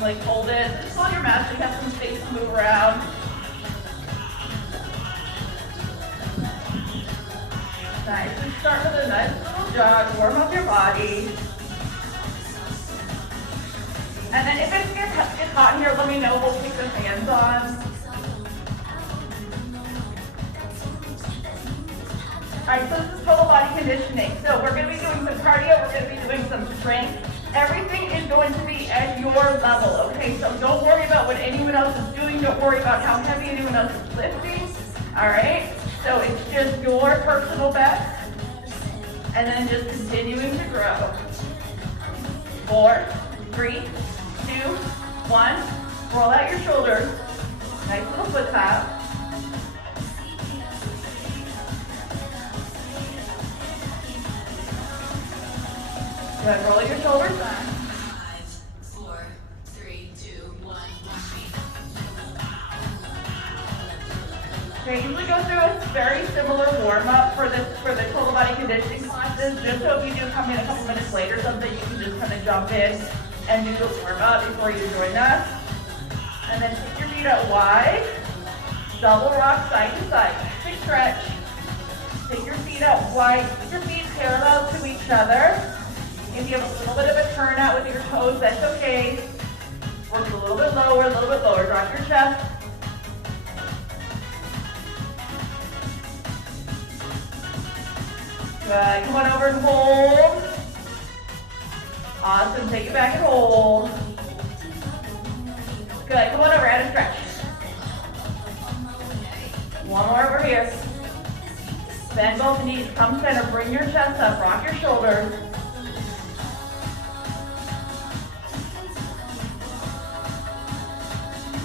Like hold it. Just on your mat so you have some space to move around. Nice. We start with a nice little jog. Warm up your body. And then if it gets hot in here, let me know. We'll take the fans on. Alright, so this is total body conditioning. So we're going to be doing some cardio, we're going to be doing some strength. Everything is going to be at your level, okay? So don't worry about what anyone else is doing. Don't worry about how heavy anyone else is lifting. Alright? So it's just your personal best. And then just continuing to grow. 4, 3, 2, 1. Roll out your shoulders. Nice little foot tap. Good. Roll your shoulders back. 5, 4, 3, 2, 1. Okay, usually go through a very similar warm-up for the total body conditioning classes, just so if you do come in a couple minutes later or something, you can just kind of jump in and do the warm-up before you join us. And then take your feet out wide, double rock side to side, big stretch. Take your feet out wide, keep your feet parallel to each other. If you have a little bit of a turnout with your toes, that's okay. Work a little bit lower, a little bit lower. Drop your chest. Good. Come on over and hold. Awesome. Take it back and hold. Good. Come on over. Add a stretch. One more over here. Bend both knees. Come center. Bring your chest up. Rock your shoulders.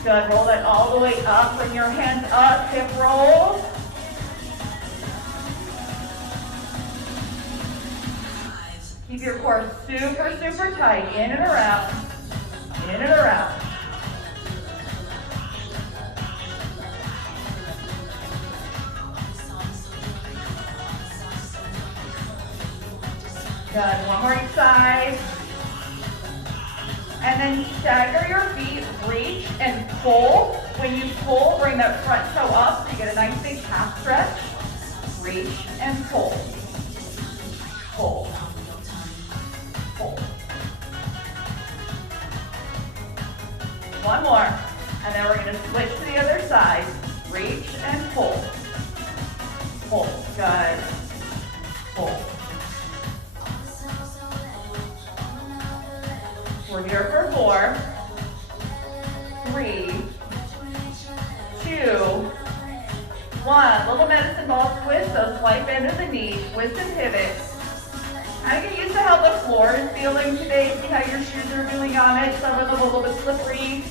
Good. Roll that all the way up. Bring your hands up. Hip roll. Keep your core super, super tight. In and around. In and around. Good. One more each side. And then stagger your feet, reach and pull. When you pull, bring that front toe up so you get a nice big calf stretch. Reach and pull. Pull. Pull. One more. And then we're going to switch to the other side. Reach and pull. Pull. Good. Pull. We're here for 4, 3, 2, 1. Little medicine ball twist, so slight bend of the knee, twist and pivot. I get used to how the floor is feeling today. See how your shoes are feeling on it. Some of them are a little bit slippery.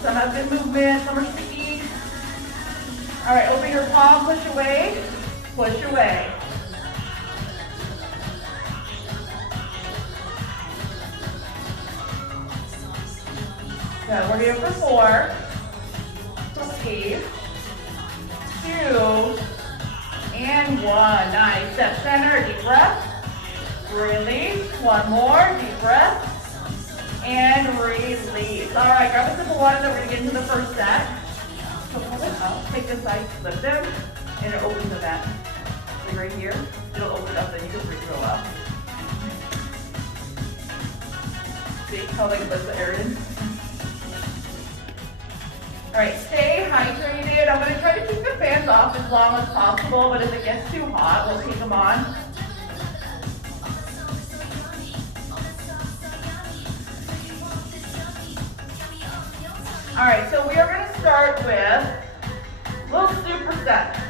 Some have good movement, some are sticky. All right, open your palm, push away, push away. Good. We're here for 4, 3, 2, and 1. Nice. Step center, deep breath. Release. One more, deep breath. And release. All right, grab a sip of water, then we're going to get into the first set. So pull it up, take this side, flip them, and it opens the mat. So right here, it'll open up, then you can breathe real well. See how they lift the air in? All right, stay hydrated. I'm going to try to keep the fans off as long as possible, but if it gets too hot, we'll take them on. All right, so we are going to start with little supersets.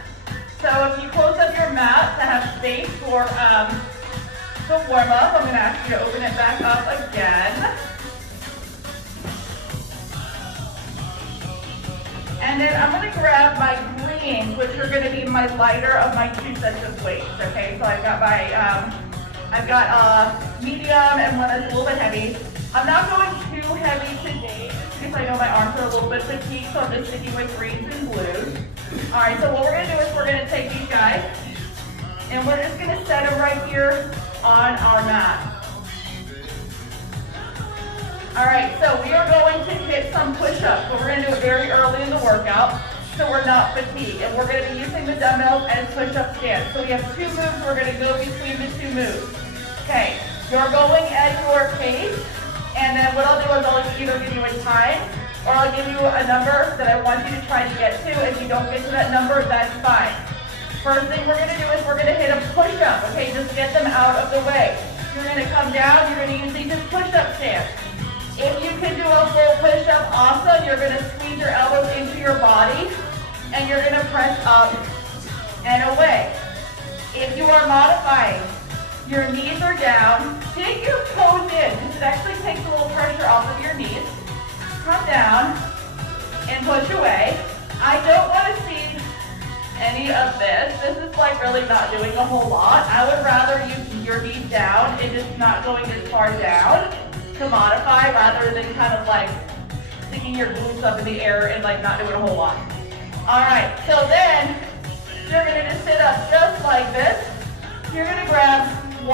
So if you close up your mat to have space for the warm up, I'm going to ask you to open it back up again. And then I'm going to grab my greens, which are going to be my lighter of my 2 sets of weights. Okay, so I've got medium and one that's a little bit heavy. I'm not going too heavy today, just because I know my arms are a little bit fatigued, so I'm just sticking with greens and blues. All right, so what we're going to do is we're going to take these guys, and we're just going to set them right here on our mat. All right, so we are going to hit some push-ups. So we're going to do it very early in the workout so we're not fatigued. And we're going to be using the dumbbells and push-up stands. So we have 2 moves. We're going to go between the 2 moves. Okay, you're going at your pace. And then what I'll do is I'll either give you a time or I'll give you a number that I want you to try to get to. If you don't get to that number, that's fine. First thing we're going to do is we're going to hit a push-up. Okay, just get them out of the way. You're going to come down. You're going to use these as push-up stands. If you can do a full push-up, awesome. You're going to squeeze your elbows into your body, and you're going to press up and away. If you are modifying, your knees are down. Dig your toes in. This actually takes a little pressure off of your knees. Come down and push away. I don't want to see any of this. This is like really not doing a whole lot. I would rather you keep your knees down and just not going as far down to modify rather than kind of like sticking your glutes up in the air and like not doing a whole lot. All right, so then you're going to just sit up just like this. You're going to grab 1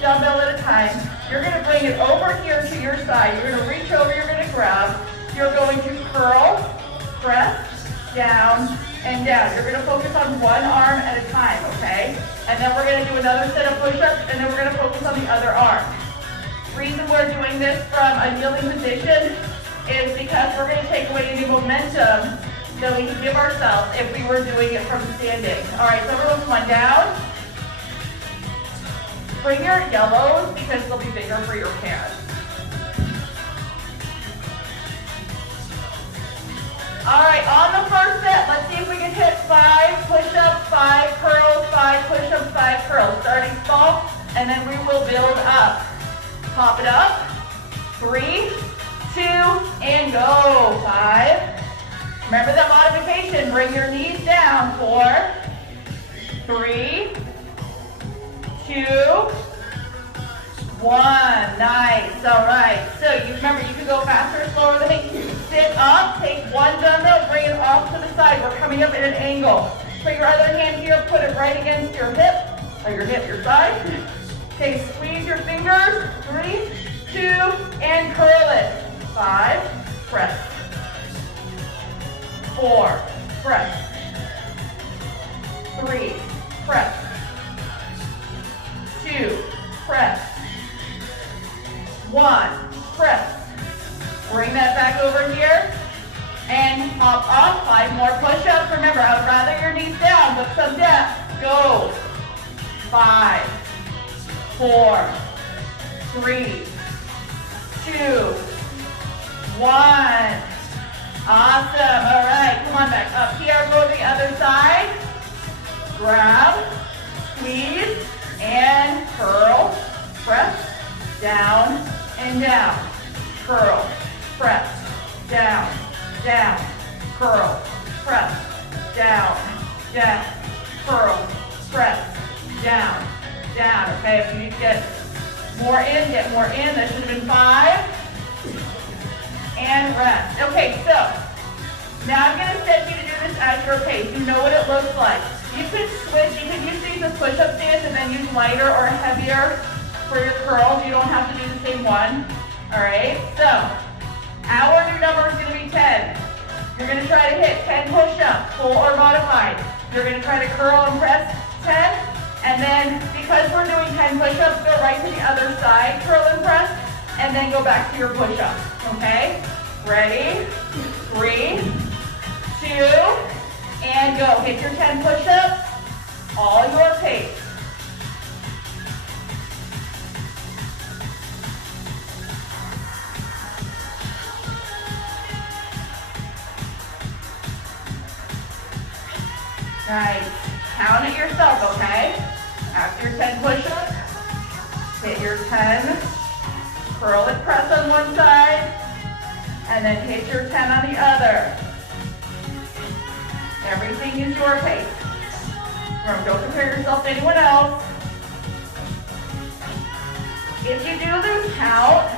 dumbbell at a time. You're going to bring it over here to your side. You're going to reach over, you're going to grab. You're going to curl, press, down, and down. You're going to focus on 1 arm at a time, okay? And then we're going to do another set of push-ups, and then we're going to focus on the other arm. The reason we're doing this from a kneeling position is because we're going to take away any momentum that we can give ourselves if we were doing it from standing. All right, so everyone come on down. Bring your yellows because they'll be bigger for your hands. All right, on the first set, let's see if we can hit 5 push-ups, 5 curls, 5 push-ups, 5 curls. Starting small, and then we will build up. Pop it up. 3, 2, and go. 5. Remember that modification. Bring your knees down. 4, 3, 2, 1. Nice. All right. So you remember you can go faster or slower than me. Sit up. Take 1 dumbbell. Bring it off to the side. We're coming up at an angle. Put your other hand here. Put it right against your hip. Or your side. Okay. Squeeze your fingers. 3, 2, and curl it. 5. Press. 4. Press. 3. Press. 2. Press. 1. Press. Bring that back over here and hop off. 5 more push-ups. Remember, I would rather your knees down, but some depth. Go. 5, 4, 3, 2, 1. Awesome. All right, come on back up here. Go to the other side. Grab, squeeze, and curl. Press, down, and down. Curl, press, down, down. Curl, press, down, down. Curl, press, down, down. Okay, if you need to get more in, get more in. That should have been 5. And rest. Okay, so now I'm going to set you to do this at your pace. You know what it looks like. You could switch. You could use these as push-up stands and then use lighter or heavier for your curls. You don't have to do the same one. All right, so our new number is going to be 10. You're going to try to hit 10 push-ups, full or modified. You're going to try to curl and press 10. And then because we're doing 10 push-ups, go right to the other side, curl and press, and then go back to your push-ups. Okay? Ready? 3, 2, and go. Hit your 10 push-ups, all your pace. Nice. Count it yourself, okay? After your 10 push-ups, hit your 10, curl and press on one side, and then hit your 10 on the other. Everything is your pace. Remember, don't compare yourself to anyone else. If you do lose count,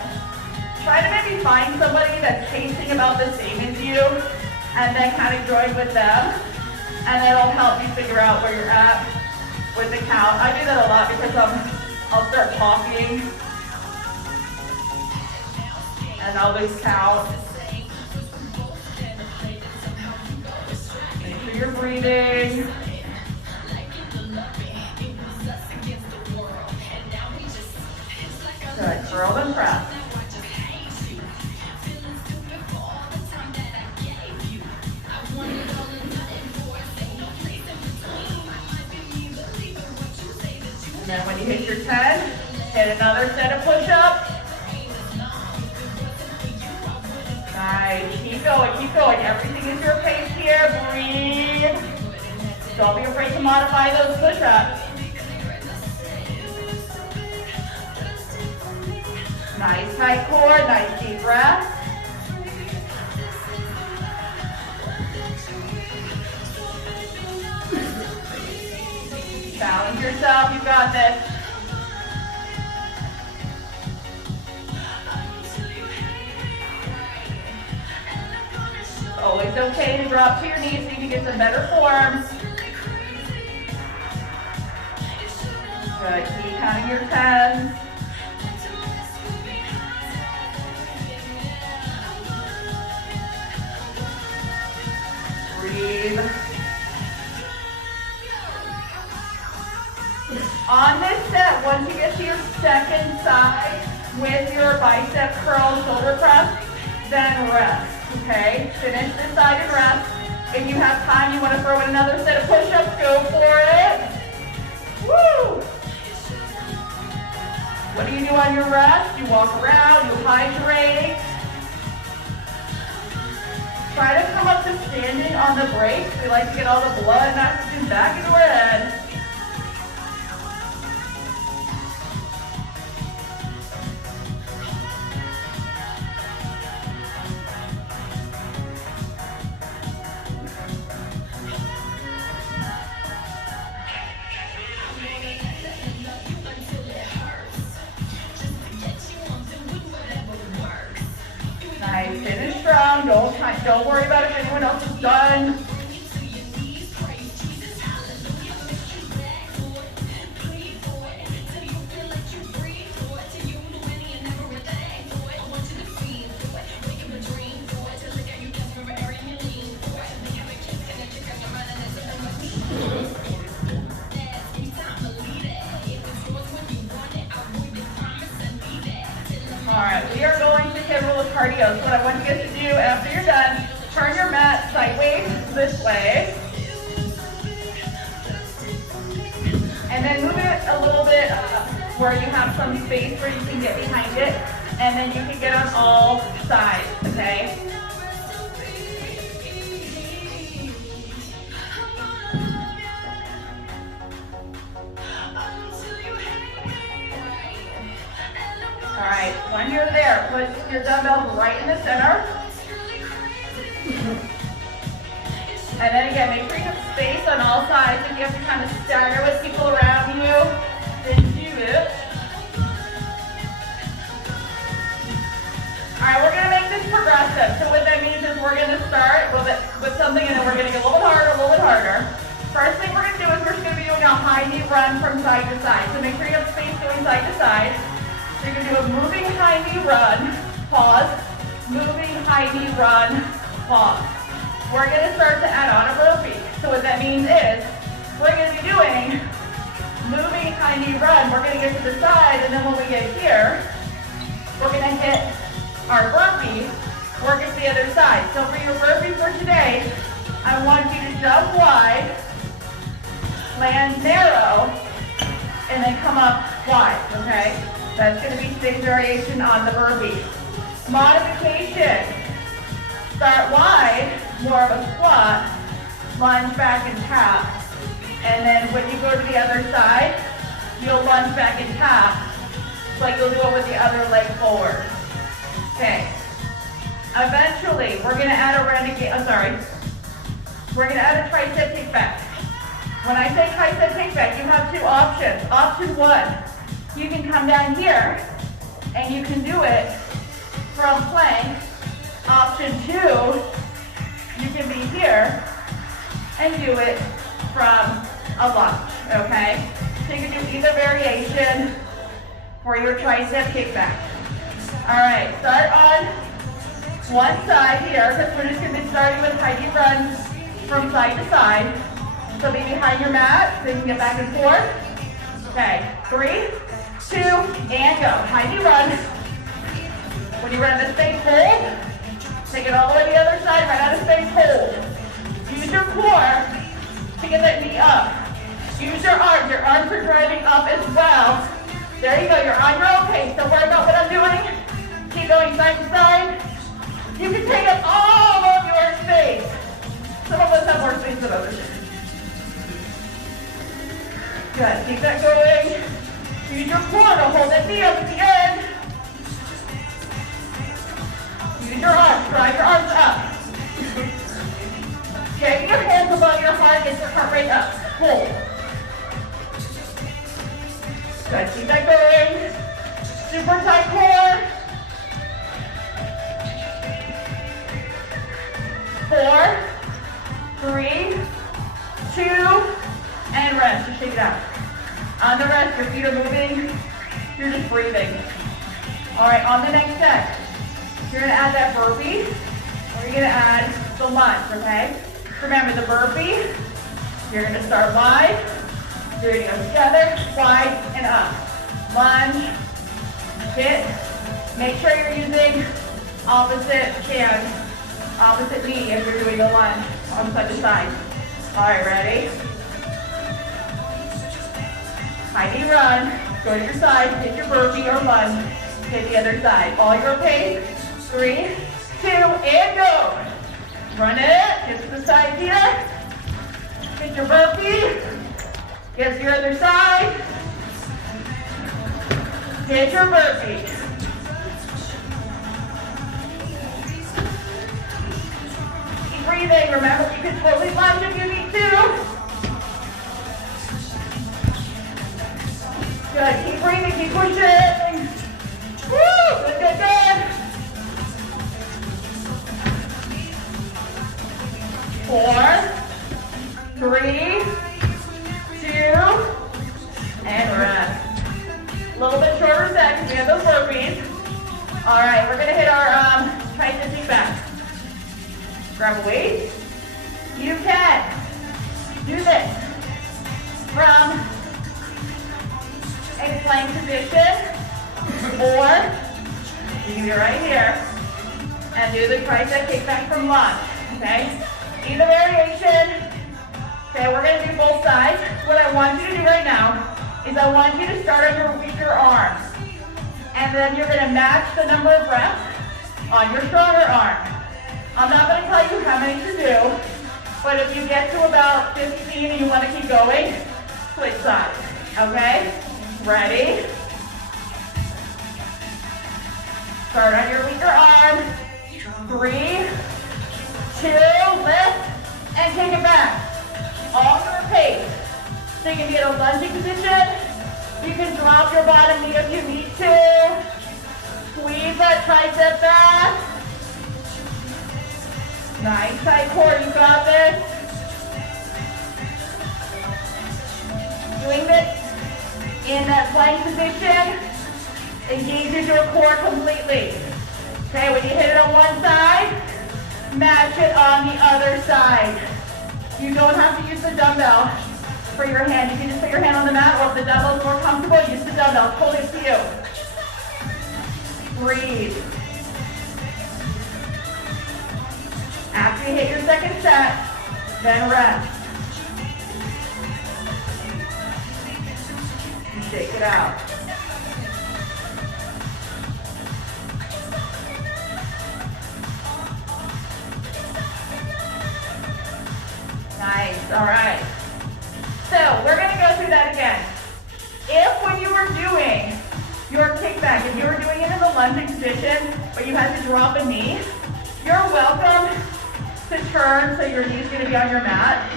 try to maybe find somebody that's pacing about the same as you, and then kind of join with them, and that'll help you figure out where you're at with the count. I do that a lot because I'll start talking. And always count. Make sure you're breathing. Good, curl and press. And then when you hit your 10, hit another set of push-ups. Nice, keep going. Everything is your pace here, breathe. Don't be afraid to modify those push-ups. Nice tight core, nice deep breath. Balance yourself, you got this. Always okay to drop to your knees so you can get some better form. Good, keep counting your 10s. Breathe. On this set, once you get to your second side with your bicep curl shoulder press, then rest, okay? Finish this side and rest. If you have time, you want to throw in another set of push-ups, go for it. Woo! What do you do on your rest? You walk around, you hydrate. Try to come up to standing on the break. We like to get all the blood and oxygen back into our head. Nice, finish strong. Don't worry about if anyone else is done. All right, we are going to get a little cardio. So what I want you guys to do after you're done, turn your mat sideways this way. And then move it a little bit where you have some space where you can get behind it. And then you can get on all sides, okay? All right, when you're there, put your dumbbells right in the center. And then again, make sure you have space on all sides. If you have to kind of stagger with people around you, then do it. All right, we're gonna make this progressive. So what that means is we're gonna start with something and then we're gonna get a little bit harder, a little bit harder. First thing we're gonna do is we're just gonna be doing a high knee run from side to side. So make sure you have space going side to side. So you're going to do a moving high knee run, pause, moving high knee run, pause. We're going to start to add on a burpee. So what that means is we're going to be doing moving high knee run. We're going to get to the side, and then when we get here, we're going to hit our burpee, work it to the other side. So for your burpee for today, I want you to jump wide, land narrow, and then come up wide, okay? That's going to be stage variation on the burpee. Modification. Start wide, more of a squat, lunge back and tap. And then when you go to the other side, you'll lunge back and tap, like you'll do it with the other leg forward. Okay. Eventually, we're going to add a renegade, we're going to add a tricep kickback. When I say tricep kickback, you have two options. Option one, you can come down here and you can do it from plank. Option two, you can be here and do it from a lunge, okay? So you can do either variation for your tricep kickback. All right, start on one side here, because we're just going to be starting with high knee runs from side to side. So be behind your mat, so you can get back and forth. Okay, 3, 2, and go. High knee run. When you run out of space, hold. Take it all the way to the other side, right out of space, hold. Use your core to get that knee up. Use your arms. Your arms are driving up as well. There you go. You're on your own pace. Don't worry about what I'm doing. Keep going side to side. You can take up all of your space. Some of us have more space than others. Good. Keep that going. Use your core to hold that knee up at the end. Use your arms. Drive your arms up. Get your hands above your heart. Get your heart rate up. Hold. Good. Keep that going. Super tight core. 4, 3, 2, and rest. Just shake it out. On the rest, your feet are moving. You're just breathing. All right, on the next set, you're going to add that burpee, or you're going to add the lunge, okay? Remember the burpee, you're going to start wide. You're going to go together, wide, and up. Lunge, hit. Make sure you're using opposite hand, opposite knee if you're doing the lunge on side to side. All right, ready? High knee run. Go to your side, hit your burpee or lunge. Hit the other side. All your pace. 3, 2, and go. Run it. Get to the side here. Hit your burpee. Get to your other side. Hit your burpee. Keep breathing. Remember, you can totally lunge if you need to. Good. Keep breathing. Keep pushing. Woo! Good, good, good. 4, 3, 2, and rest. A little bit shorter set because we have those burpees. All right, we're gonna hit our tricep back. Grab a weight. You can do this from a plank position, or you can be right here and do the tricep kickback from lunge. Okay, either variation. Okay, we're gonna do both sides. What I want you to do right now is I want you to start on your weaker arms. And then you're gonna match the number of reps on your stronger arm. I'm not gonna tell you how many to do, but if you get to about 15 and you wanna keep going, switch sides, okay? Ready? Start on your weaker arm. 3, 2, lift, and take it back. All your pace. So you can be in a lunging position. You can drop your bottom knee if you need to. Squeeze that tricep back. Nice tight core, you got this. Doing this in that plank position engages your core completely. Okay, when you hit it on one side, match it on the other side. You don't have to use the dumbbell for your hand. You can just put your hand on the mat, or if the dumbbell is more comfortable, use the dumbbell. Totally up to you. Breathe. After you hit your second set, then rest. And shake it out. Nice, all right. So we're gonna go through that again. If when you were doing your kickback, if you were doing it in the lunging position, but you had to drop a knee, you're welcome to turn so your knee's gonna be on your mat.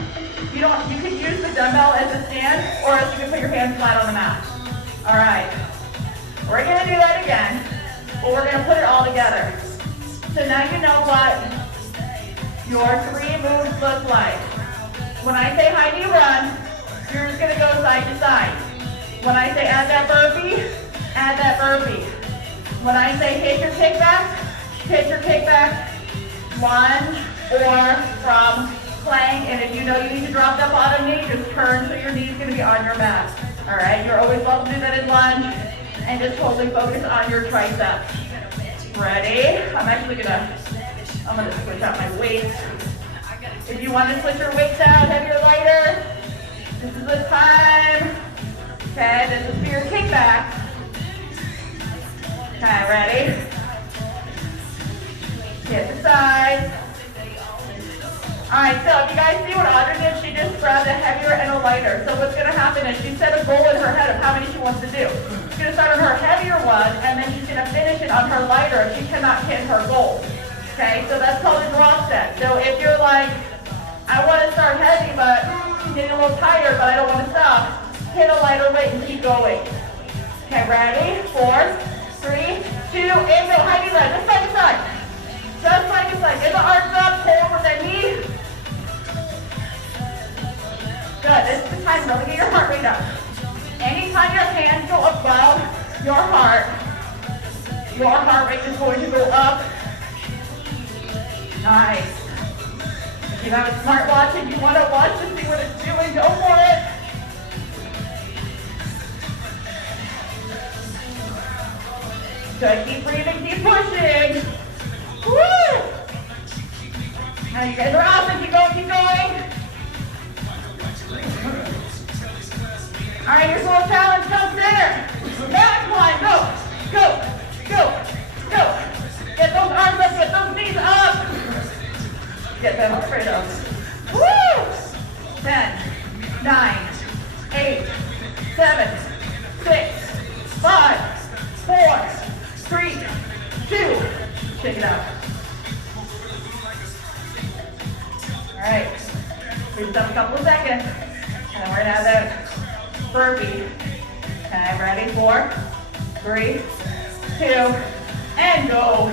You can use the dumbbell as a stand, or else you can put your hands flat on the mat. All right, we're gonna do that again, but we're gonna put it all together. So now you know what your 3 moves look like. When I say high knee run, you're just gonna go side to side. When I say add that burpee, add that burpee. When I say hit your kickback, lunge or from plank. And if you know you need to drop that bottom knee, just turn so your knee's gonna be on your mat. All right, you're always welcome to do that in lunge and just totally focus on your triceps. Ready? I'm gonna switch out my weights. If you want to switch your weights out, heavier, lighter, this is the time. Okay, this is for your kickback. Okay, ready? Hit the sides. Alright, so if you guys see what Audrey did, she just grabbed a heavier and a lighter. So what's going to happen is she set a goal in her head of how many she wants to do. She's going to start on her heavier one, and then she's going to finish it on her lighter if she cannot hit her goal. Okay, so that's called a drop set. So if you're like, I want to start heavy, but getting a little tighter, but I don't want to stop, hit a lighter weight and keep going. Okay, ready? 4, 3, 2, and go. High knee leg, just side to side. Just like a side. Get the arms up, pull over that knee. Good, this is the time, really get your heart rate up. Anytime your hands go above your heart rate is going to go up. Nice. If you have a smartwatch and you want to watch to see what it's doing, go for it. Good, keep breathing, keep pushing. Woo! Now you guys are awesome, keep going, keep going. All right, here's a little challenge, come center. Back line, go, go, go, go. Get those arms up, get those knees up. Get them up, right up. Woo! 10, 9, 8, 7, 6, 5, 4, 3, 2. Shake it out. All right, breathe up a couple of seconds. And we're gonna have that burpee. Okay, ready? 4, 3, 2, and go.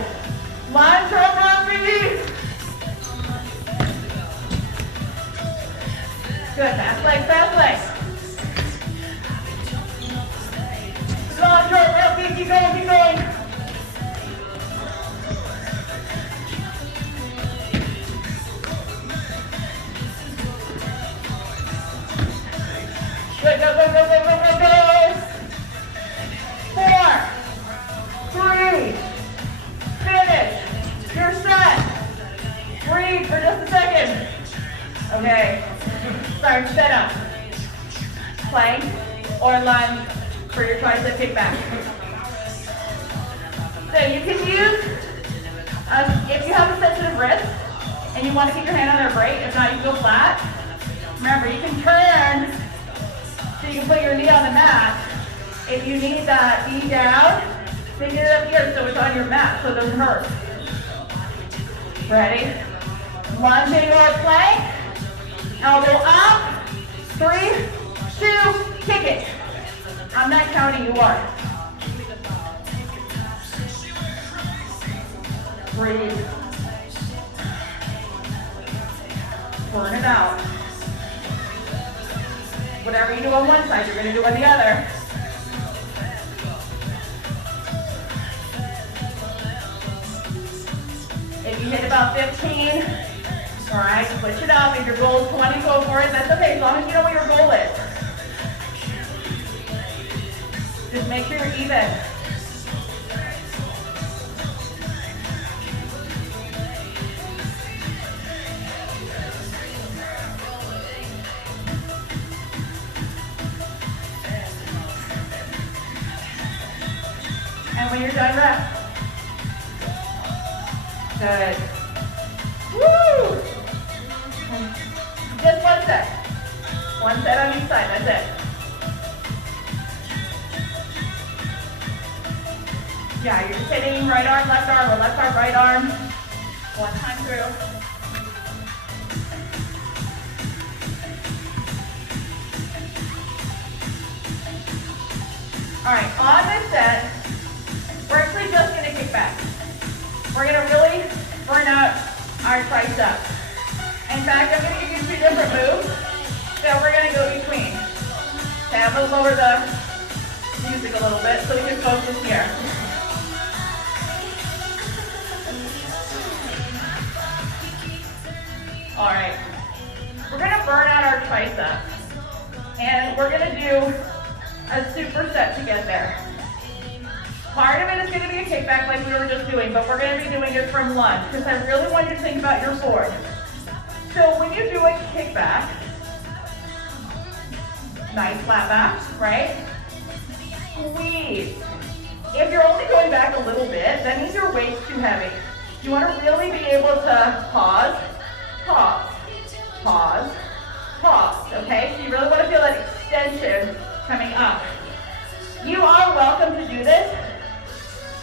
Lunge or burpee. Good, fast legs, fast legs. Lunge or burpee, keep going, keep going. Good, go, go, go, go, go, go, go. 4, 3, finish. You're set. Breathe for just a second. Okay, start set up. Plank or lunge for your tricep kickback. So you can use, if you have a sensitive wrist and you want to keep your hand on their brake, if not you go flat, remember you can turn so you can put your knee on the mat. If you need that knee down, then get it up here so it's on your mat so it doesn't hurt. Ready? Lunge into our plank. Elbow up. 3, 2, kick it. I'm not counting, you are. Breathe. Burn it out. Whatever you do on one side, you're going to do on the other. If you hit about 15, all right, switch it up. If your goal is 20, go for it. That's okay, as long as you know what your goal is. Just make sure you're even. And when you're done, rest. Good. Woo! Just one set. One set on each side, that's it. Yeah, you're just hitting right arm, or left arm, right arm. One time through. All right, on this set, we're actually just gonna kick back. We're gonna really burn out our triceps. In fact, I'm gonna give you 2 different moves that we're gonna go between. Okay, I'm gonna lower the music a little bit so we can focus here. All right. We're gonna burn out our triceps. And we're gonna do a superset to get there. Part of it is gonna be a kickback like we were just doing, but we're gonna be doing it from lunge because I really want you to think about your board. So when you do a kickback, nice flat back, right? Squeeze. If you're only going back a little bit, that means your weight's too heavy. You want to really be able to pause, pause, pause, pause, okay? So you really want to feel that extension coming up. You are welcome to do this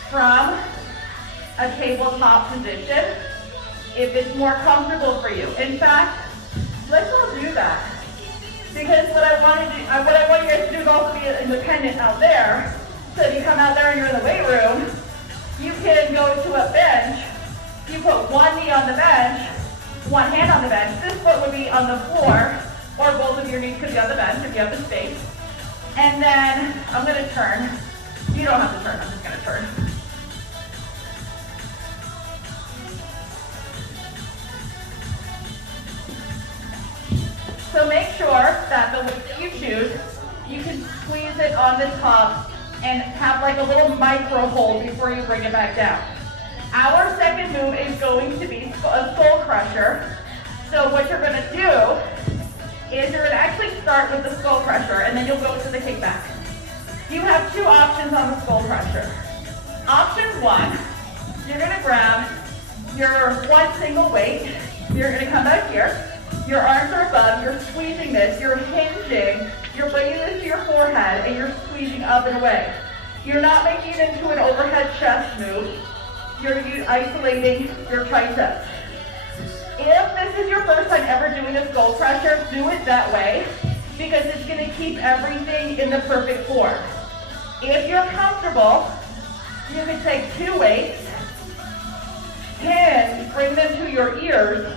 from a tabletop position if it's more comfortable for you. In fact, let's all do that. Because what I want you guys to do is also be independent out there. So if you come out there and you're in the weight room, you can go to a bench. You put one knee on the bench, one hand on the bench. This foot would be on the floor, or both of your knees could be on the bench if you have the space. And then I'm going to turn. You don't have to turn, I'm just going to turn. So make sure that the weight that you choose, you can squeeze it on the top and have like a little micro hold before you bring it back down. Our second move is going to be a skull crusher. So what you're going to do is you're going to actually start with the skull crusher and then you'll go to the kickback. You have two options on the skull crusher. Option one, you're going to grab your one single weight. You're going to come back here. Your arms are above, you're squeezing this, you're hinging, you're bringing this to your forehead, and you're squeezing up and away. You're not making it into an overhead chest move. You're isolating your triceps. If this is your first time ever doing a skull crusher, do it that way, because it's going to keep everything in the perfect form. If you're comfortable, you can take two weights, and bring them to your ears,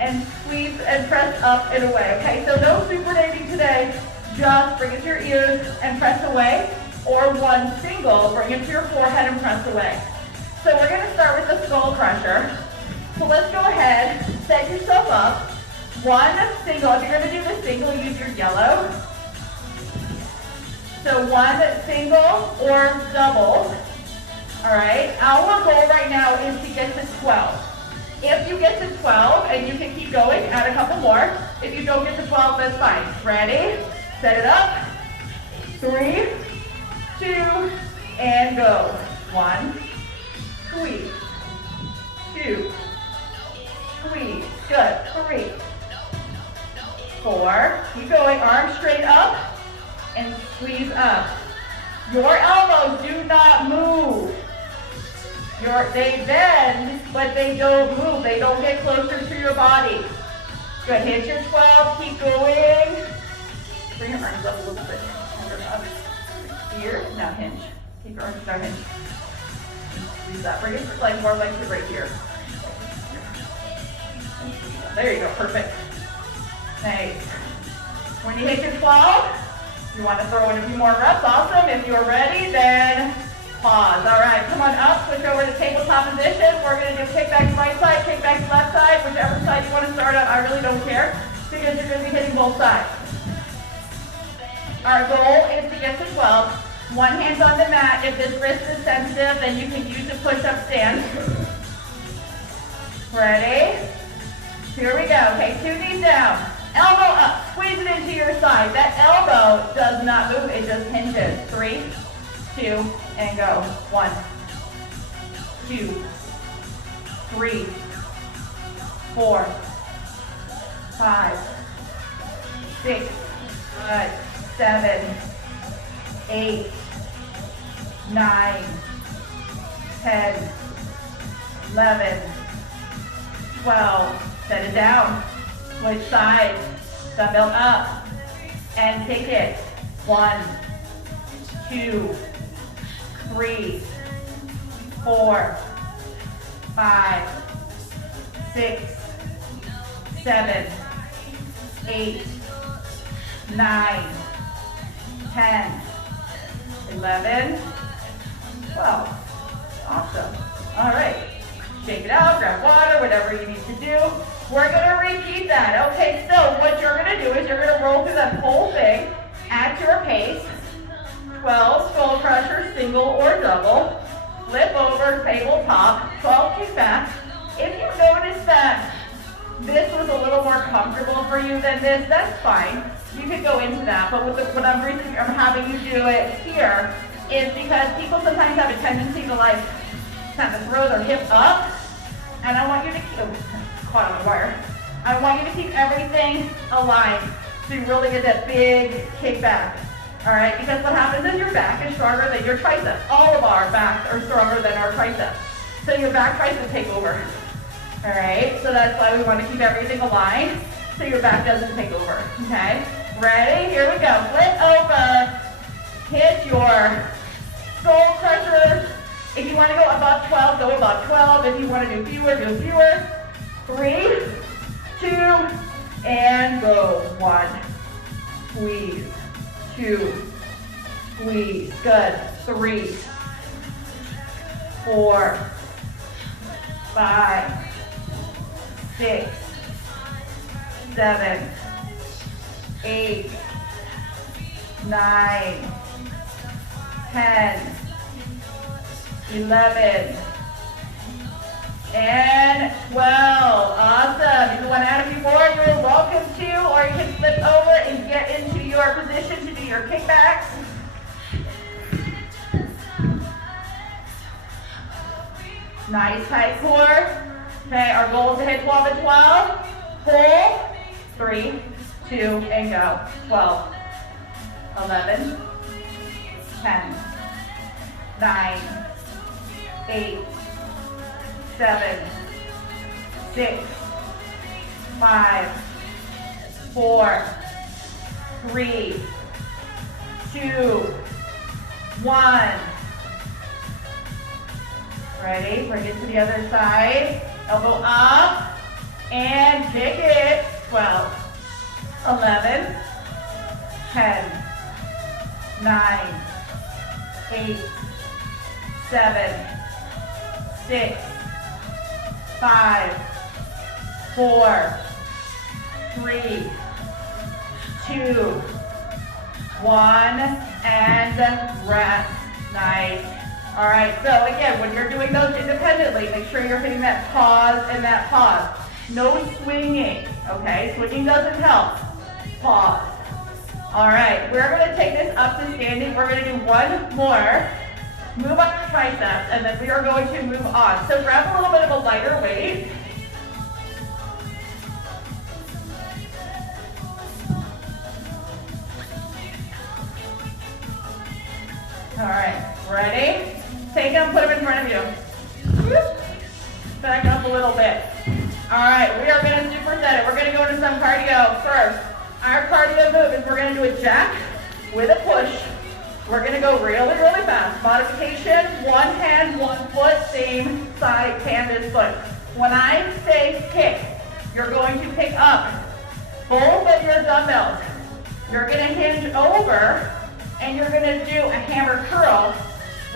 and squeeze and press up and away, okay? So no supernating today, just bring it to your ears and press away, or one single, bring it to your forehead and press away. So we're gonna start with the skull crusher. So let's go ahead, set yourself up. One single, if you're gonna do the single, use your yellow. So one single or double, all right? Our goal right now is to get to 12. If you get to 12 and you can keep going, add a couple more. If you don't get to 12, that's fine. Ready? Set it up. 3, 2, and go. 1, squeeze. 2, squeeze. Good. 3, 4. Keep going. Arms straight up and squeeze up. Your elbows do not move. They bend, but they don't move. They don't get closer to your body. Good. Hit your 12. Keep going. Bring your arms up a little bit. Up. Here. Now hinge. Keep your arms down. Hinge. Squeeze that. Bring it like more like to right here. There you go. Perfect. Nice. When you hit your 12, you want to throw in a few more reps. Awesome. If you're ready, then pause. All right, come on up, switch over to tabletop position. We're going to do kickback to right side, kickback to left side, whichever side you want to start on. I really don't care because you're going to be hitting both sides. Our goal is to get to 12. One hand's on the mat. If this wrist is sensitive, then you can use a push-up stand. Ready? Here we go. Okay, 2 knees down. Elbow up. Squeeze it into your side. That elbow does not move. It just hinges. 3, 2, and go. 1, 2, 3, 4, 5, 6, good, 7, 8, 9, 10, 11, 12. Set it down. Switch sides. Dumbbell up. And kick it. 1, 2, 3, 4, 5, 6, 7, 8, 9, 10, 11, 12. Awesome. All right. Shake it out, grab water, whatever you need to do. We're gonna repeat that. Okay, so what you're gonna do is you're gonna roll through that whole thing at your pace. 12 skull crusher, single or double. Flip over, tabletop, 12 kick back. If you notice that this was a little more comfortable for you than this, that's fine. You could go into that, but what I'm having you do it here is because people sometimes have a tendency to like kind of throw their hip up, and I want you to keep, caught on the wire. I want you to keep everything aligned so you really get that big kick back. All right, because what happens is your back is stronger than your triceps. All of our backs are stronger than our triceps. So your back tries to take over. All right, so that's why we want to keep everything aligned so your back doesn't take over, okay? Ready? Here we go. Flip over, hit your skull crusher. If you want to go above 12, go above 12. If you want to do fewer, do fewer. 3, 2, and go. 1, squeeze. 2, squeeze. Good. 3, 4, 5, 6, 7, 8, 9, 10, 11, and 12. Awesome. If you want to add a few more, you're welcome to, or you can flip over and get into your position to do your kickbacks. Nice tight core. Okay, our goal is to hit 12 and 12. Hold. 3, 2, and go. 12, 11, 10, 9, 8, 7, 6, 5, 4, 3, 2, 1. Ready? Bring it to the other side. Elbow up and kick it. 12, 11, 10, 9, 8, 7, 6, 5, 4, 3, 2, 1, and rest. Nice. All right, so again, when you're doing those independently, make sure you're hitting that pause and that pause. No swinging, okay? Swinging doesn't help. Pause. All right, we're going to take this up to standing. We're going to do one more. Move on your triceps, and then we are going to move on. So grab a little bit of a lighter weight. All right, ready? Take them, put them in front of you. Back up a little bit. All right, we are going to superset it. We're going to go into some cardio first. Our cardio move is we're going to do a jack with a push. We're going to go really, really fast. Modification, one hand, one foot, same side canvas foot. When I say kick, you're going to pick up both of your dumbbells. You're going to hinge over, and you're going to do a hammer curl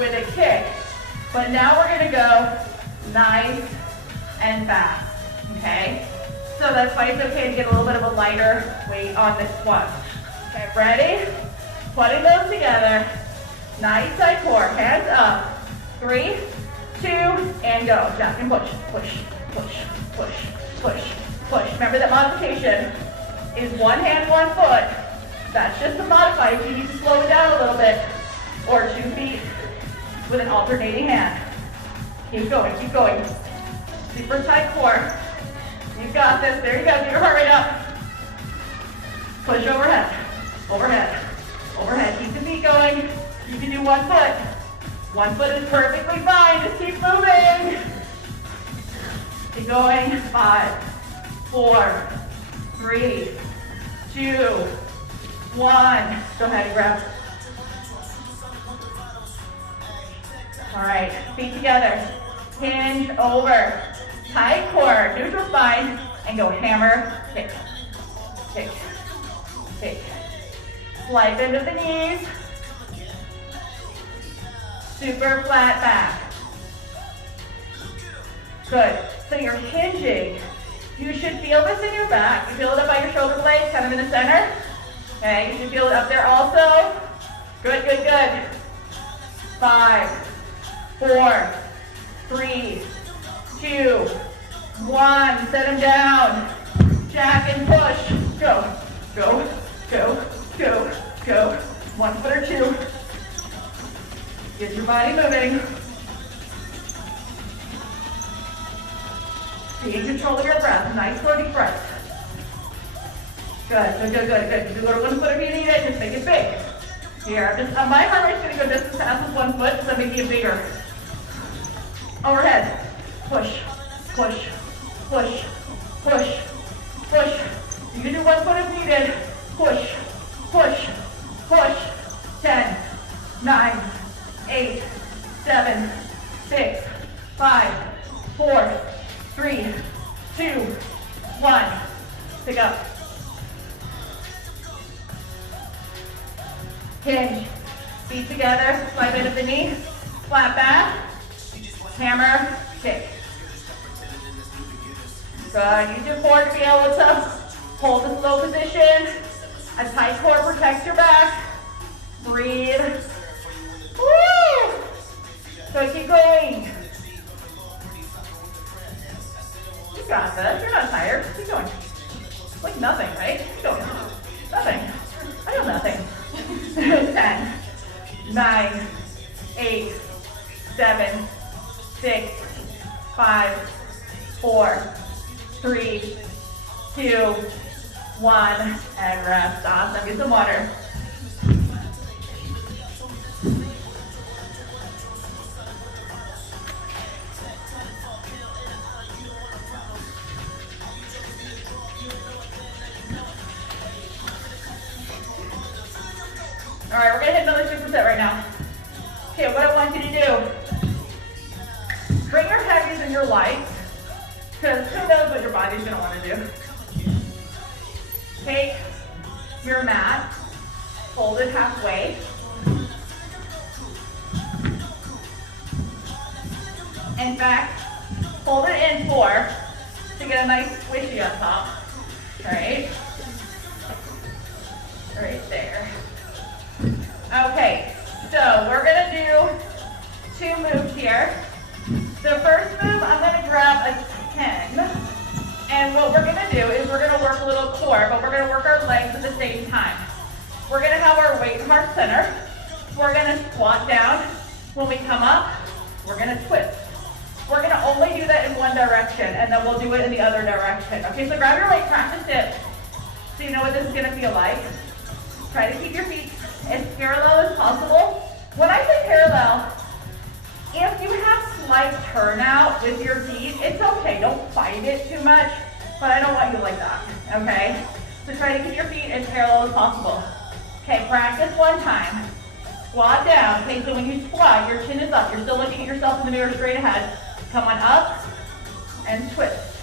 with a kick. But now we're going to go nice and fast, okay? So that's why it's okay to get a little bit of a lighter weight on this one. Okay, ready? Putting those together. Nice side core, hands up. 3, 2, and go. Jack and push, push, push, push, push, push. Remember that modification is one hand, one foot. That's just to modify if you need to slow it down a little bit. Or 2 feet with an alternating hand. Keep going, keep going. Super tight core. You've got this. There you go. Get your heart rate up. Push overhead. Overhead. Overhead. Keep the feet going. You can do 1 foot. 1 foot is perfectly fine. Just keep moving. Keep going. 5, 4, 3, 2, 1. Go ahead and grab. All right. Feet together. Hinge over. Tight core. Neutral spine. And go hammer. Kick. Kick. Kick. Slide into the knees. Super flat back. Good. So you're hinging You should feel this in your back. You feel it up by your shoulder blades, kind of in the center. Okay, you should feel it up there also. Good, good, good. 5, 4, 3, 2, 1. Set them down. Jack and push. Go, go, go, go, go. 1 foot or 2. Get your body moving. Be in control of your breath. Nice slow deep breath. Good, good, good, good, good. You can go to 1 foot if you need it. Just make it big. Here, my heart rate's gonna go just as fast as 1 foot, so I'm making it bigger. Overhead. Push, push, push, push, push. You can do 1 foot if needed. Push, push, push. 10, 9, 8, 7, 6, 5, 4, 3, 2, 1. Pick up. Hinge. Feet together. Slide bend at the knee. Flat back. Hammer. Kick. Good. Use your core to be able to hold this low position. A tight core protects your back. Breathe. Woo! So keep going. You got this. You're not tired. Keep going. Like nothing, right? Keep going. Nothing. I know nothing. 10, 9, 8, 7, 6, 5, 4, 3, 2, 1, and rest. Awesome. Get some water. All right, we're gonna hit another 6% right now. Okay, what I want you to do, bring your heavies and your lights, because who knows what your body's gonna wanna do. Take your mat, fold it halfway. In fact, fold it in 4 to get a nice squishy on top. All right? Right there. Okay, so we're gonna do 2 moves here. The first move, I'm gonna grab a 10, and what we're gonna do is we're gonna work a little core, but we're gonna work our legs at the same time. We're gonna have our weight in heart center. We're gonna squat down. When we come up, we're gonna twist. We're gonna only do that in one direction, and then we'll do it in the other direction. Okay, so grab your weight, practice it, so you know what this is gonna feel like. Try to keep your feet as parallel as possible. When I say parallel, if you have slight turnout with your feet, it's okay. Don't fight it too much, but I don't want you like that, okay? So try to keep your feet as parallel as possible. Okay, practice 1 time. Squat down. Okay, so when you squat, your chin is up. You're still looking at yourself in the mirror straight ahead. Come on up and twist.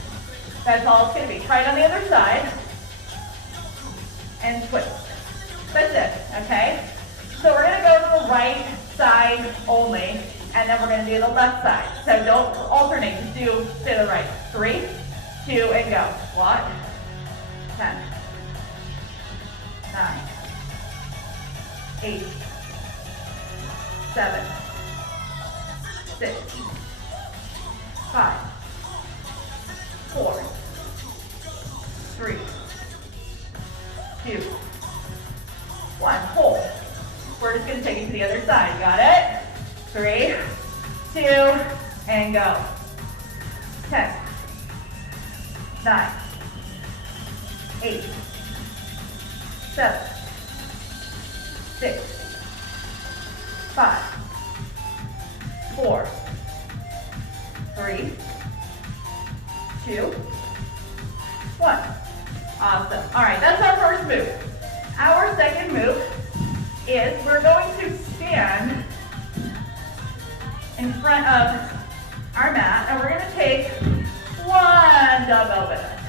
That's all it's gonna be. Try it on the other side and twist. That's it, okay? So we're gonna go to the right side only, and then we're gonna do the left side. So don't alternate, just do to the right. 3, 2, and go. Squat. 10, 9, 8, 7, 6, 5, 4, 3, 2, 1. Hold. We're just going to take it to the other side. Got it? 3, 2, and go. 10, 9, 8, 7, 6, 5, 4, 3, 2, 1. Awesome. All right, that's our first move. Our second move is we're going to stand in front of our mat, and we're going to take 1 dumbbell with us.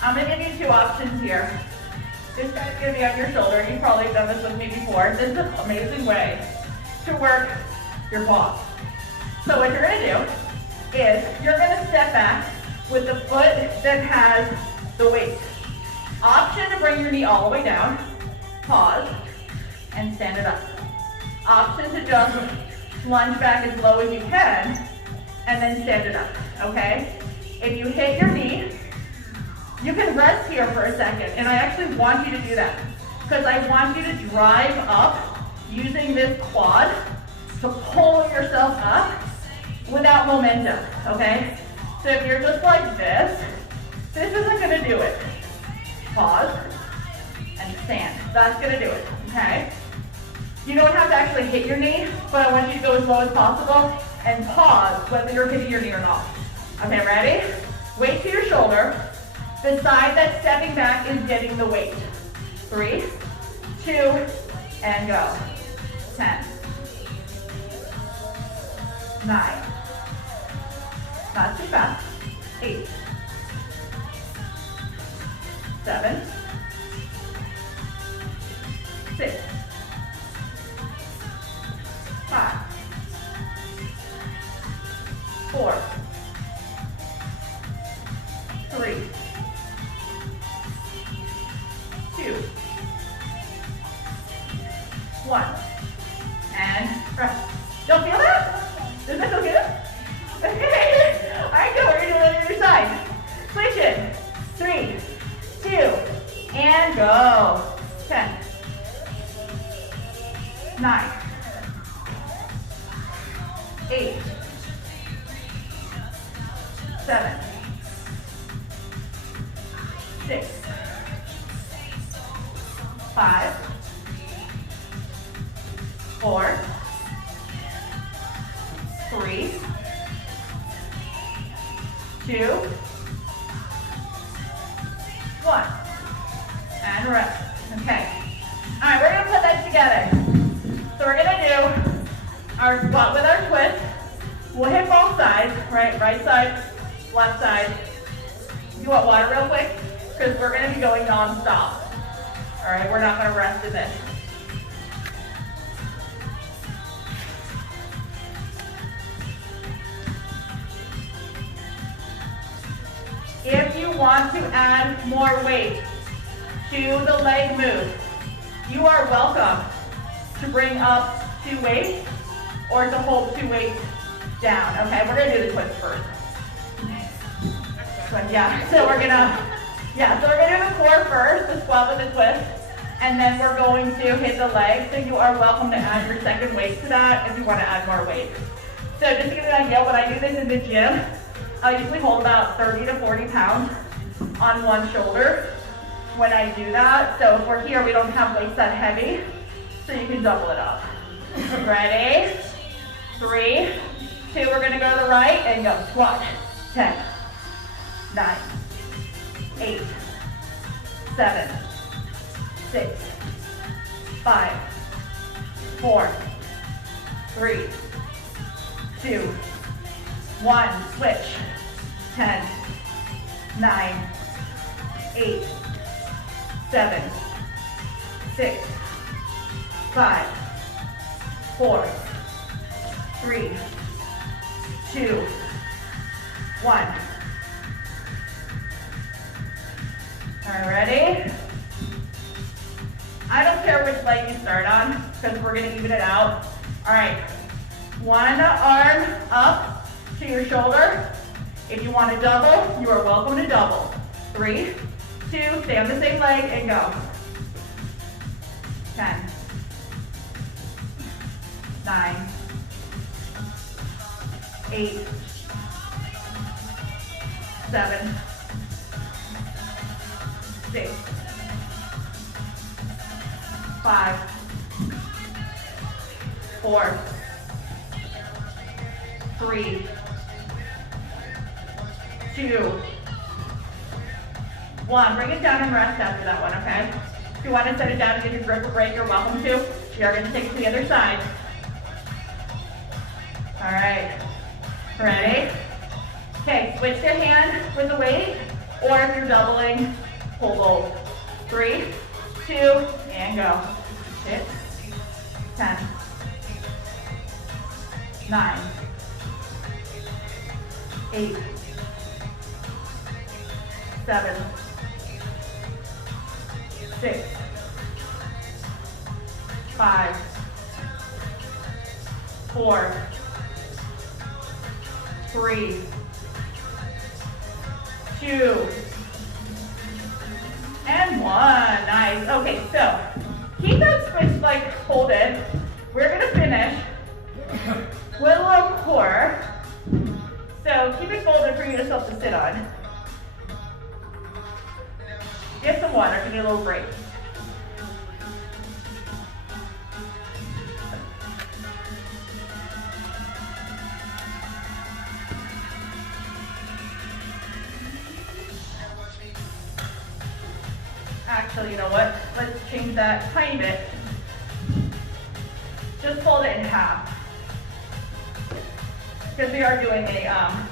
I'm going to give you 2 options here. This guy's going to be on your shoulder. You've probably done this with me before. This is an amazing way to work your quads. So what you're going to do is you're gonna step back with the foot that has the weight. Option to bring your knee all the way down, pause, and stand it up. Option to just lunge back as low as you can, and then stand it up, okay? If you hit your knee, you can rest here for a second, and I actually want you to do that, because I want you to drive up using this quad to pull yourself up without momentum, okay? So if you're just like this isn't gonna do it. Pause, and stand. That's gonna do it, okay? You don't have to actually hit your knee, but I want you to go as low as possible and pause whether you're hitting your knee or not. Okay, ready? Weight to your shoulder. The side that's stepping back is getting the weight. 3, 2, and go. 10, 9, not too fast, 8, 7, 6, 5, 4, 3, 2, 1, and rest. Don't feel that? Does that feel good? Okay. All right, good. We're gonna do it on the other side. Switch it. 3, 2, and go. 10, 9, 8, 7, 6, 5, 4, 3, 2, 1, and rest. Okay. All right, we're gonna put that together. So we're gonna do our squat with our twist. We'll hit both sides, right? Right side, left side. You want water real quick? Because we're gonna be going non-stop. All right, we're not gonna rest in this. If you want to add more weight to the leg move, you are welcome to bring up 2 weights or to hold 2 weights down. Okay, we're gonna do the twist first. So we're gonna do the core first, the squat with the twist, and then we're going to hit the leg. So you are welcome to add your second weight to that if you want to add more weight. So just to give you an idea, when I do this in the gym, I usually hold about 30 to 40 pounds on one shoulder when I do that. So if we're here, we don't have weights that heavy, so you can double it up. Ready? 3, 2, we're gonna go to the right and go. Squat. 10, 9, 8, 7, 6, 5, 4, 3, 2, 1. Switch. 10, 9, 8, 7, 6, 5, 4, 3, 2, 1. All right, ready? I don't care which leg you start on because we're going to even it out. All right, one arm up to your shoulder. If you want to double, you are welcome to double. 3, 2, stay on the same leg and go. 10, 9, 8, 7, 6, 5, 4, 3, 2, 1. Bring it down and rest after that one, okay? If you want to set it down and give your grip a break, you're welcome to. We are going to take it to the other side. All right. Ready? Okay, switch your hand with the weight, or if you're doubling, pull both. 3, 2, and go. 6, 10, 9, 8, 7, 6, 5, 4, 3, 2, and 1. Nice. Okay, so keep that switch like folded. We're gonna finish with a little core. So keep it folded for yourself to sit on. Get some water, give me a little break. Actually, you know what? Let's change that tiny bit. Just fold it in half. Because we are doing a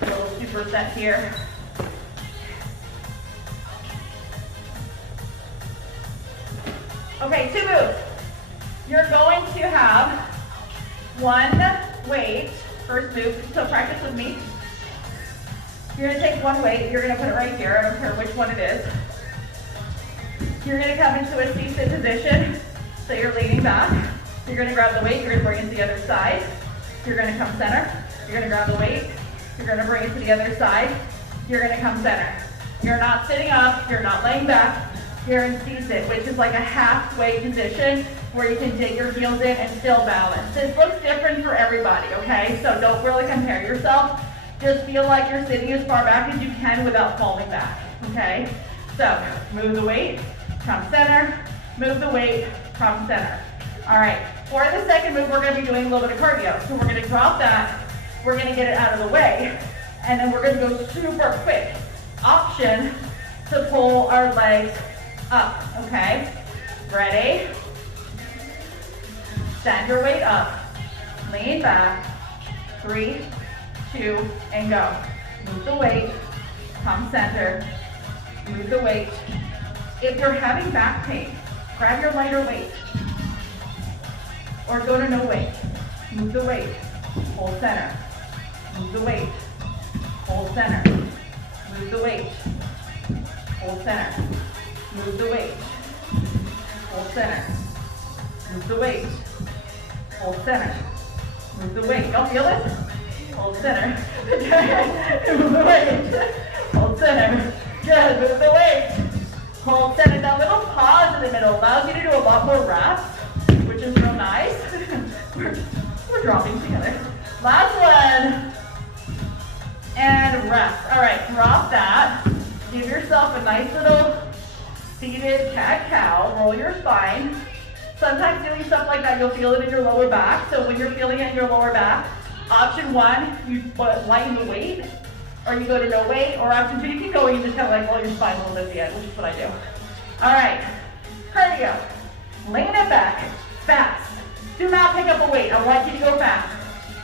little superset here. Okay, 2 moves. You're going to have one weight, first move, so practice with me. You're gonna take one weight, you're gonna put it right here, I don't care which one it is. You're gonna come into a C-sit position, so you're leaning back. You're gonna grab the weight, you're gonna bring it to the other side. You're gonna come center. You're gonna grab the weight. You're gonna bring it to the other side. You're gonna come center. You're not sitting up, you're not laying back. You're in C-sit, which is like a halfway position where you can dig your heels in and still balance. This looks different for everybody, okay? So don't really compare yourself. Just feel like you're sitting as far back as you can without falling back, okay? So move the weight, come center, move the weight, come center. All right, for the second move, we're gonna be doing a little bit of cardio. So we're gonna drop that, we're gonna get it out of the way, and then we're gonna go super quick. Option to pull our legs up, okay? Ready? Send your weight up, lean back, 3, 2, and go. Move the weight, come center, move the weight. If you're having back pain, grab your lighter weight, or go to no weight. Move the weight, hold center, move the weight, hold center, move the weight, hold center, move the weight, hold center, move the weight, hold center, move the weight. Y'all feel it? Hold center. Move the weight. Hold center. Good. Move the weight. Hold center. That little pause in the middle allows you to do a lot more reps, which is real nice. we're dropping together. Last one. And rest. All right, drop that. Give yourself a nice little seated cat-cow. Roll your spine. Sometimes doing stuff like that, you'll feel it in your lower back. So when you're feeling it in your lower back, option 1, you lighten the weight, or you go to no weight, or option 2, you keep going and just kind of like roll your spine a little bit at the end, which is what I do. All right, cardio. Lean it back, fast. Do not pick up a weight. I want you to go fast.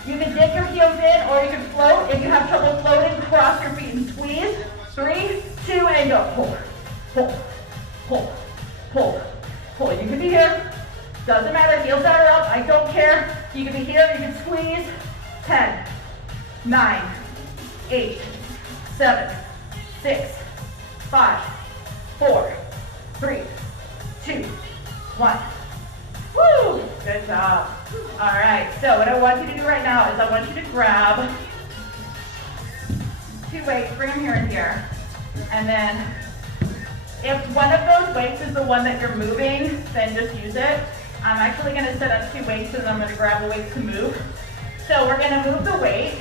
You can dip your heels in, or you can float. If you have trouble floating, cross your feet and squeeze. 3, 2, and go. Pull, pull, pull, pull, pull. You can be here. Doesn't matter, heels out or up, I don't care. You can be here, you can squeeze. 10, 9, 8, 7, 6, 5, 4, 3, 2, 1. Woo! Good job. All right, so what I want you to do right now is I want you to grab 2 weights, bring them here and here. And then if one of those weights is the one that you're moving, then just use it. I'm actually going to set up 2 weights and I'm going to grab the weights to move. So we're going to move the weight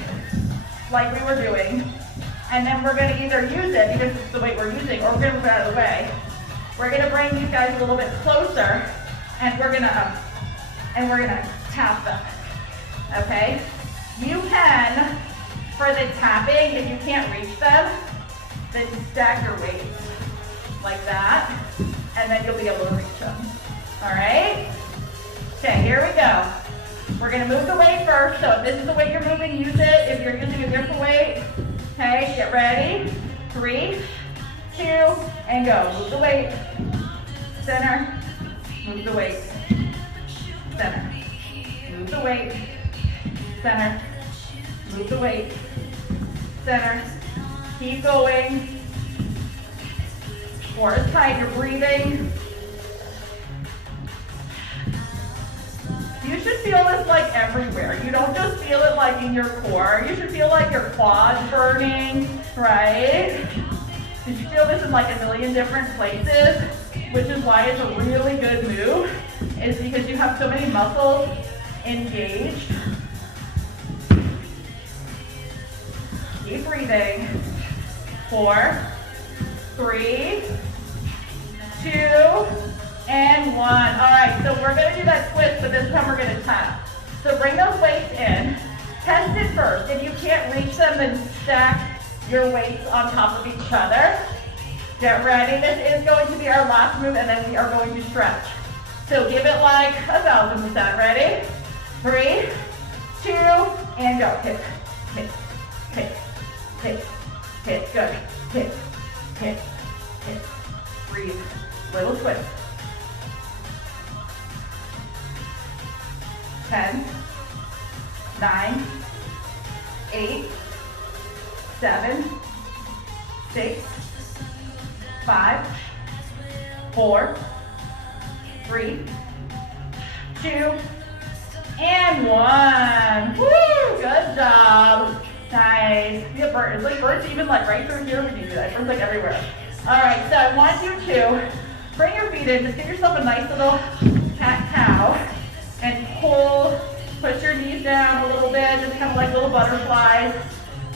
like we were doing, and then we're going to either use it because it's the weight we're using, or we're going to move it out of the way. We're going to bring these guys a little bit closer, and we're going to tap them. Okay? You can, for the tapping, if you can't reach them, then stack your weights like that, and then you'll be able to reach them. All right? Okay, here we go. We're gonna move the weight first, so if this is the weight you're moving, use it. If you're using a different weight, okay, get ready. 3, 2, and go. Move the weight, center, move the weight, center, move the weight, center, move the weight, center. Keep going. Core is tight, you're breathing. You should feel this like everywhere. You don't just feel it like in your core. You should feel like your quads burning, right? Did you feel this in like a million different places? Which is why it's a really good move, is because you have so many muscles engaged. Keep breathing. 4, 3, 2, and 1. All right, so we're gonna do that twist, but this time we're gonna tap. So bring those weights in. Test it first. If you can't reach them, then stack your weights on top of each other. Get ready. This is going to be our last move, and then we are going to stretch. So give it like 1,000%. Ready? 3, 2, and go. Hit, hit, hit, hit, hit. Good. Hit, hit, hit. Breathe. Little twist. 10, 9, 8, 7, 6, 5, 4, 3, 2, and 1. Woo! Good job. Nice. Yeah, Bert. It's like Bert's even like right through here when you do that. Bert's like everywhere. All right, so I want you to bring your feet in. Just give yourself a nice little cat-cow and pull, push your knees down a little bit, just kind of like little butterflies.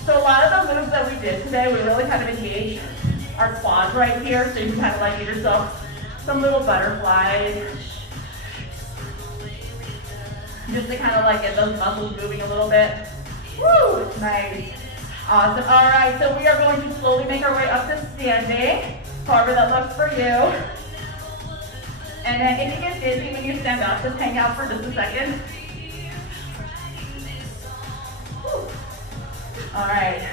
So a lot of the moves that we did today, we really kind of engaged our quads right here, so you can kind of like give yourself some little butterflies. Just to kind of like get those muscles moving a little bit. Woo! Nice. Awesome. All right, so we are going to slowly make our way up to standing, however that looks for you. And then if you get dizzy when you stand up, just hang out for just a second. Woo. All right.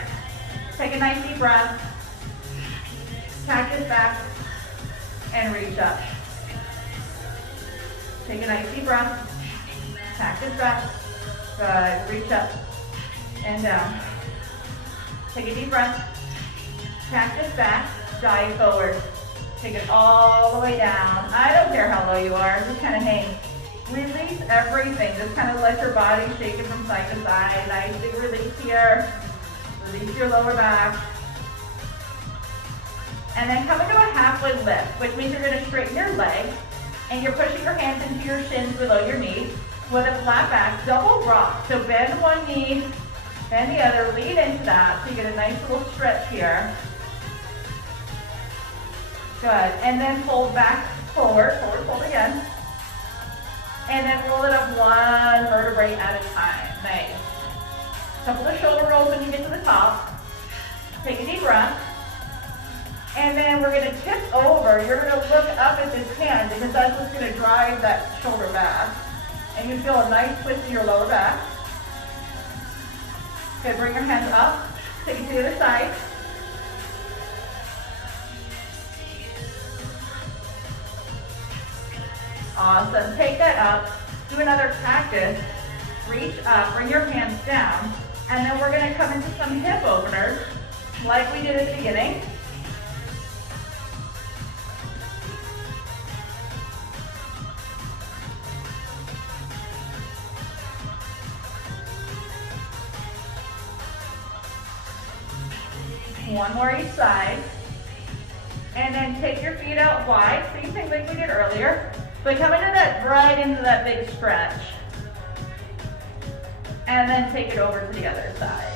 Take a nice deep breath. Cactus back and reach up. Take a nice deep breath. Cactus back. Good. Reach up and down. Take a deep breath. Cactus back. Dive forward. Take it all the way down. I don't care how low you are. Just kind of hang. Release everything. Just kind of let your body shake it from side to side. Nice big release here. Release your lower back. And then come into a halfway lift, which means you're going to straighten your leg and you're pushing your hands into your shins below your knees with a flat back, double rock. So bend one knee, bend the other, lean into that so you get a nice little stretch here. Good. And then fold back, forward, fold again. And then roll it up one vertebrae at a time. Nice. Couple of shoulder rolls when you get to the top. Take a deep breath. And then we're going to tip over. You're going to look up at this hand because that's what's going to drive that shoulder back. And you feel a nice twist in your lower back. Okay, bring your hands up. Take it to the other side. Awesome. Take that up. Do another cactus. Reach up. Bring your hands down. And then we're going to come into some hip openers like we did at the beginning. One more each side. And then take your feet out wide. Same thing like we did earlier. But come into that, right into that big stretch. And then take it over to the other side.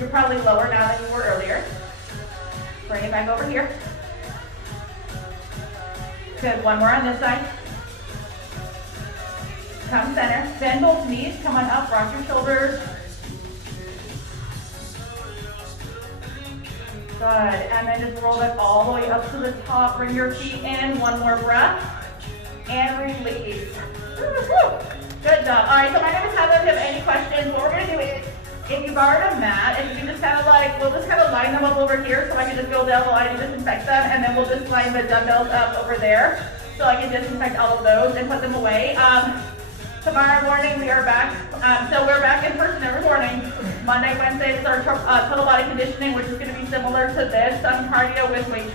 You're probably lower now than you were earlier. Bring it back over here. Good, one more on this side. Come center, bend both knees, come on up, rock your shoulders. Good, and then just roll it all the way up to the top. Bring your feet in, one more breath, and release. Good job. All right, so my name is Heather. If you have any questions, what we're gonna do is, if you borrowed a mat, and you can just kind of like, we'll just kind of line them up over here so I can just go down the line and disinfect them, and then we'll just line the dumbbells up over there so I can disinfect all of those and put them away. Tomorrow morning we are back. So we're back in person every morning. Monday, Wednesday is our total body conditioning, which is going to be similar to this. Some cardio with weight training.